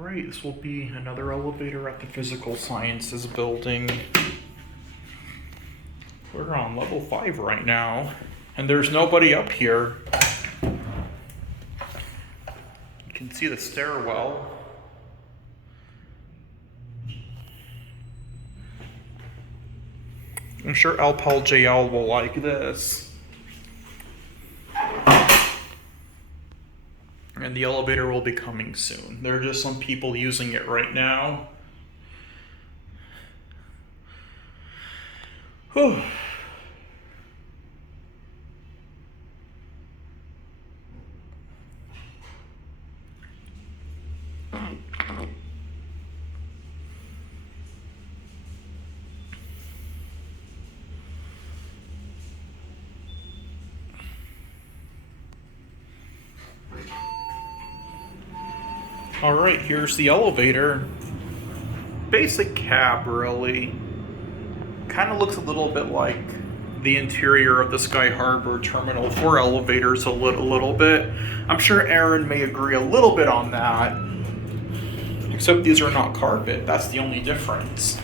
Alright, this will be another elevator at the Physical Sciences building. We're on level 5 right now, and there's nobody up here. You can see the stairwell. I'm sure Alpal JL will like this. And the elevator will be coming soon. There are just some people using it right now. Whew. Alright, here's the elevator. Basic cab, really. Kind of looks a little bit like the interior of the Sky Harbor Terminal 4 elevators a little bit. I'm sure Aaron may agree a little bit on that. Except these are not carpet, that's the only difference.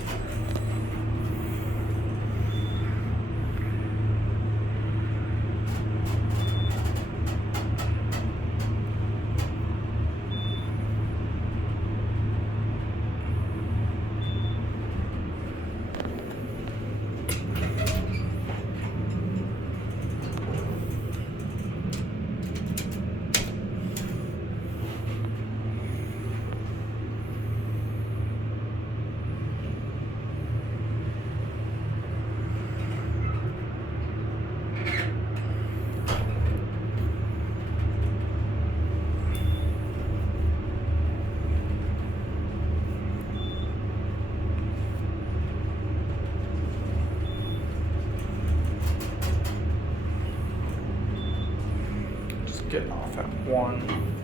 Getting off at 1.